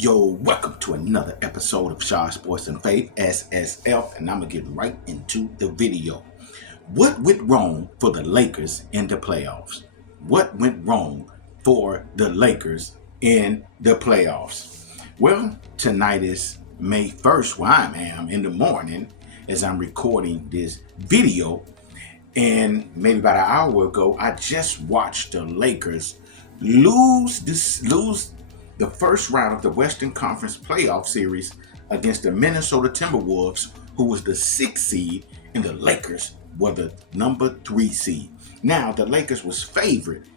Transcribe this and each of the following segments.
Yo, welcome to another episode of Shaw Sports and Faith, SSF, and I'm going to get right into the video. What went wrong for the Lakers in the playoffs? What went wrong for the Lakers in the playoffs? Well, tonight is May 1st, where I am in the morning as I'm recording this video. And maybe about an hour ago, I just watched the Lakers lose the first round of the Western Conference playoff series against the Minnesota Timberwolves, who was the 6th seed, and the Lakers were the number 3 seed. Now, the Lakers was favored,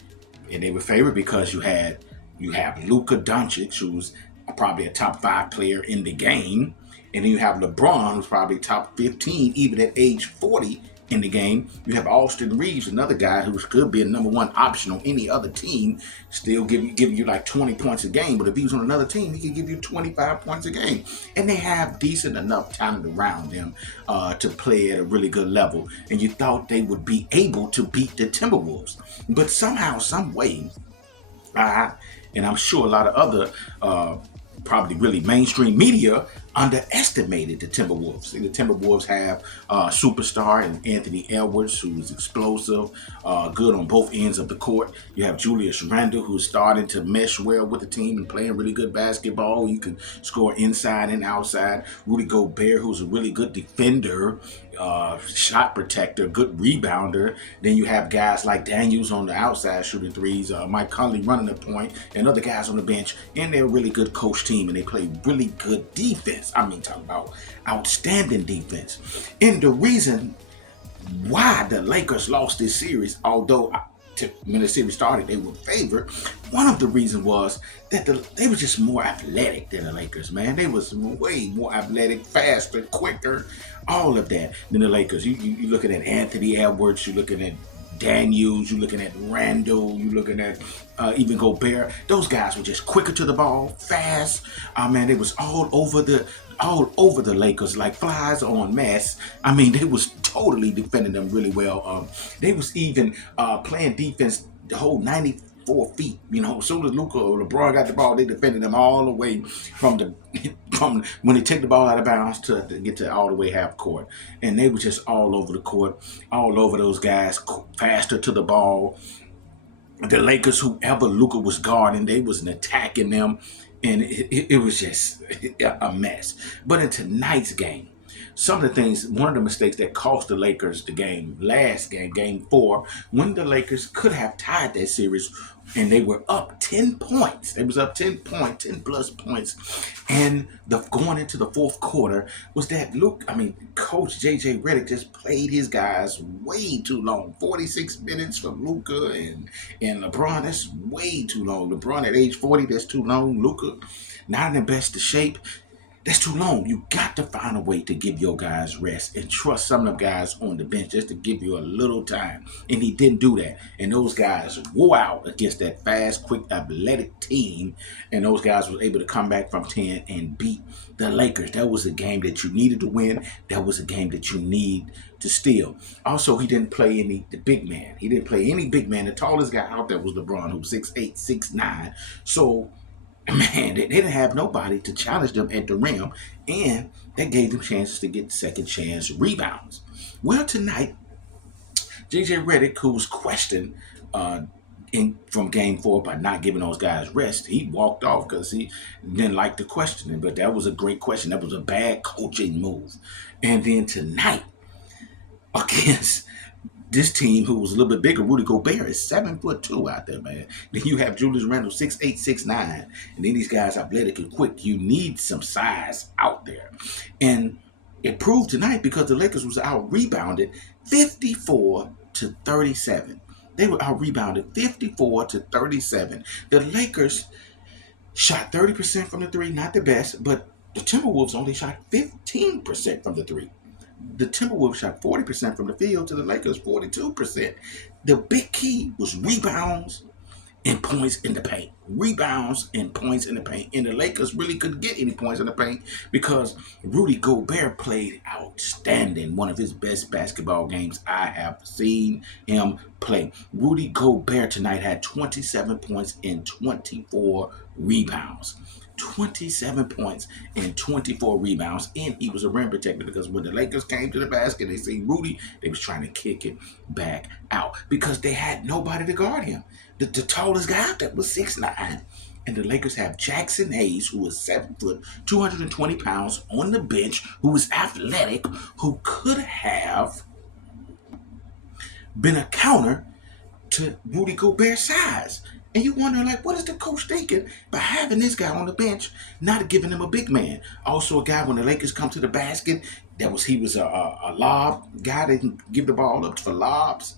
and they were favored because you have Luka Doncic, who's probably a top 5 player in the game, and then you have LeBron, who's probably top 15, even at age 40 in the game. You have Austin Reeves, another guy who could be a number 1 option on any other team, still giving you like 20 points a game. But if he was on another team, he could give you 25 points a game. And they have decent enough talent around them to play at a really good level. And you thought they would be able to beat the Timberwolves. But somehow, some way, and I'm sure a lot of other probably really mainstream media underestimated the Timberwolves. The Timberwolves have a superstar in Anthony Edwards, who's explosive, good on both ends of the court. You have Julius Randle, who's starting to mesh well with the team and playing really good basketball. You can score inside and outside. Rudy Gobert, who's a really good defender, shot protector, good rebounder. Then you have guys like Daniels on the outside shooting threes, Mike Conley running the point, and other guys on the bench. And they're a really good coach team, and they play really good defense. I mean, talking about outstanding defense. And the reason why the Lakers lost this series, although when the series started, they were favored. One of the reasons was that they were just more athletic than the Lakers, man. They was way more athletic, faster, quicker, all of that than the Lakers. You looking at Anthony Edwards, you looking at Daniels, you're looking at Randall, you're looking at even Gobert. Those guys were just quicker to the ball, fast. Man, they was all over the Lakers like flies on mess. I mean, they was totally defending them really well. They was even playing defense the whole 94 feet. As soon as Luka or LeBron got the ball, they defended them all the way from when they take the ball out of bounds to get to all the way half court. And they were just all over the court, all over those guys, faster to the ball. The Lakers, whoever Luka was guarding, they wasn't attacking them. And it was just a mess. But in tonight's game, some of the things, one of the mistakes that cost the Lakers the game, last game, game 4, when the Lakers could have tied that series and they were up 10 points. They was up 10 plus points. And going into the fourth quarter was that Coach J.J. Redick just played his guys way too long. 46 minutes for Luka and LeBron, that's way too long. LeBron at age 40, that's too long. Luka, not in the best of shape. That's too long. You got to find a way to give your guys rest and trust some of them guys on the bench just to give you a little time. And he didn't do that. And those guys wore out against that fast, quick, athletic team. And those guys were able to come back from 10 and beat the Lakers. That was a game that you needed to win. That was a game that you need to steal. Also, he didn't play the big man. He didn't play any big man. The tallest guy out there was LeBron, who was 6'8", 6'9". So, man, they didn't have nobody to challenge them at the rim, and that gave them chances to get second chance rebounds. Well, tonight, J.J. Redick, who was questioned from Game 4 by not giving those guys rest, he walked off because he didn't like the questioning, but that was a great question. That was a bad coaching move. And then tonight, against this team, who was a little bit bigger, Rudy Gobert is 7'2" out there, man. Then you have Julius Randle, 6'8", 6'9", and then these guys athletic and quick. You need some size out there, and it proved tonight because the Lakers was out rebounded 54-37. They were out rebounded 54-37. The Lakers shot 30% from the three, not the best, but the Timberwolves only shot 15% from the three. The Timberwolves shot 40% from the field to the Lakers 42%. The big key was rebounds and points in the paint. Rebounds and points in the paint. And the Lakers really couldn't get any points in the paint because Rudy Gobert played outstanding. One of his best basketball games I have seen him play. Rudy Gobert tonight had 27 points and 24 rebounds. 27 points and 24 rebounds, and he was a rim protector because when the Lakers came to the basket, they see Rudy, they was trying to kick it back out because they had nobody to guard him. The tallest guy out there was 6'9". And the Lakers have Jackson Hayes, who is 7 foot, 220 pounds on the bench, who is athletic, who could have been a counter to Rudy Gobert's size. And you wonder, like, what is the coach thinking by having this guy on the bench, not giving him a big man? Also, a guy when the Lakers come to the basket, he was a lob guy that can give the ball up for lobs.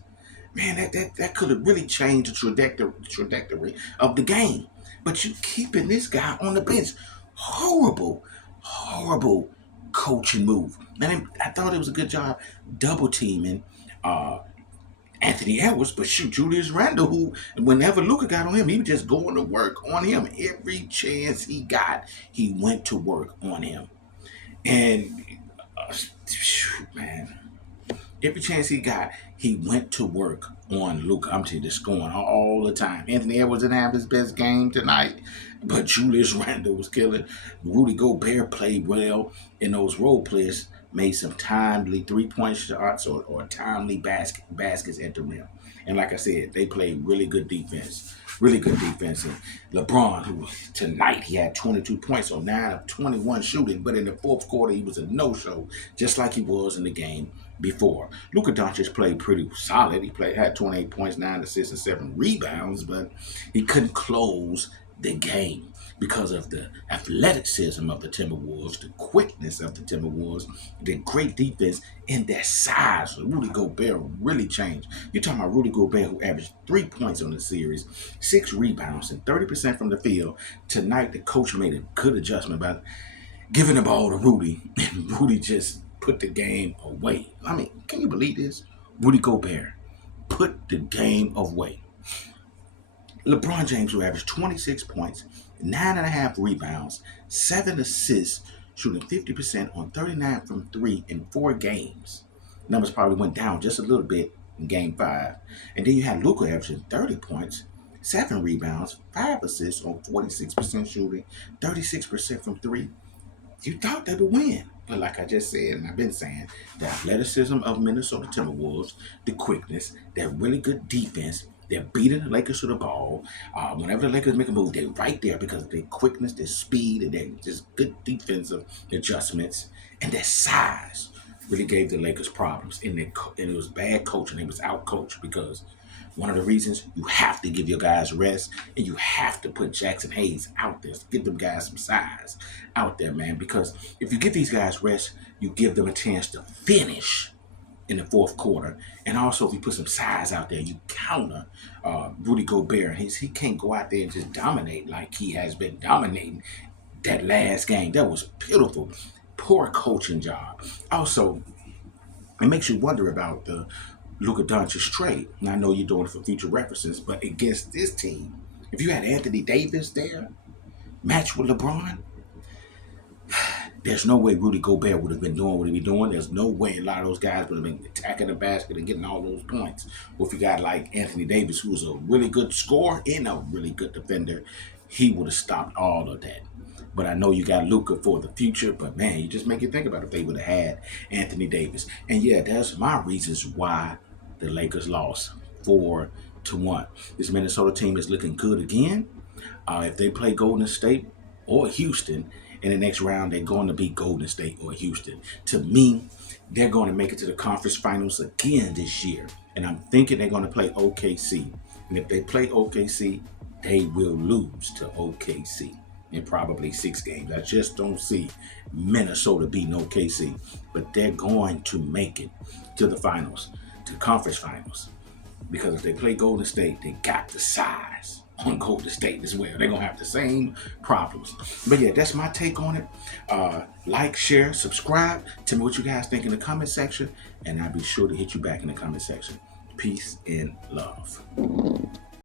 Man, that could have really changed the trajectory of the game. But you keeping this guy on the bench, horrible coaching move. And I thought it was a good job double teaming Anthony Edwards, but shoot, Julius Randle, who whenever Luka got on him, he was just going to work on him. Every chance he got, he went to work on him. And shoot, man, every chance he got, he went to work on Luka. I'm telling you, this going all the time. Anthony Edwards didn't have his best game tonight, but Julius Randle was killing. Rudy Gobert played well, and those role players made some timely three-point shots or timely baskets at the rim. And like I said, they played really good defense. Really good defense. And LeBron, who tonight he had 22 points on 9 of 21 shooting, but in the fourth quarter he was a no-show, just like he was in the game before. Luka Doncic played pretty solid. He had 28 points, 9 assists, and 7 rebounds, but he couldn't close the game because of the athleticism of the Timberwolves, the quickness of the Timberwolves, the great defense, and their size. Rudy Gobert really changed. You're talking about Rudy Gobert, who averaged 3 points on the series, 6 rebounds, and 30% from the field. Tonight, the coach made a good adjustment by giving the ball to Rudy, and Rudy just put the game away. I mean, can you believe this? Rudy Gobert put the game away. LeBron James, who averaged 26 points, 9.5 rebounds, 7 assists, shooting 50% on 39 from 3 in 4 games. Numbers probably went down just a little bit in Game 5. And then you had Luka averaging 30 points, 7 rebounds, 5 assists on 46% shooting, 36% from 3. You thought they would win. But like I just said, and I've been saying, the athleticism of Minnesota Timberwolves, the quickness, their really good defense, they're beating the Lakers to the ball. Whenever the Lakers make a move, they're right there because of their quickness, their speed, and their just good defensive adjustments. And their size really gave the Lakers problems. And it was bad coaching. It was out-coached because one of the reasons you have to give your guys rest and you have to put Jackson Hayes out there. Give them guys some size out there, man. Because if you give these guys rest, you give them a chance to finish in the fourth quarter. And also, if you put some size out there, you counter Rudy Gobert. He can't go out there and just dominate like he has been dominating that last game. That was pitiful. Poor coaching job. Also, it makes you wonder about the Luka Doncic trade. And I know you're doing it for future references, but against this team, if you had Anthony Davis there, matched with LeBron, there's no way Rudy Gobert would have been doing what he'd be doing. There's no way a lot of those guys would have been attacking the basket and getting all those points. Well, if you got like Anthony Davis, who was a really good scorer and a really good defender, he would have stopped all of that. But I know you got Luka for the future, but man, you just make you think about if they would have had Anthony Davis. And yeah, that's my reasons why the Lakers lost 4-1. This Minnesota team is looking good again. If they play Golden State or Houston in the next round, they're going to beat Golden State or Houston. To me, they're going to make it to the conference finals again this year. And I'm thinking they're going to play OKC. And if they play OKC, they will lose to OKC in probably 6 games. I just don't see Minnesota beating OKC. But they're going to make it to the finals, to conference finals. Because if they play Golden State, they got the size on Golden State as well. They're going to have the same problems. But yeah, that's my take on it. Like, share, subscribe. Tell me what you guys think in the comment section. And I'll be sure to hit you back in the comment section. Peace and love.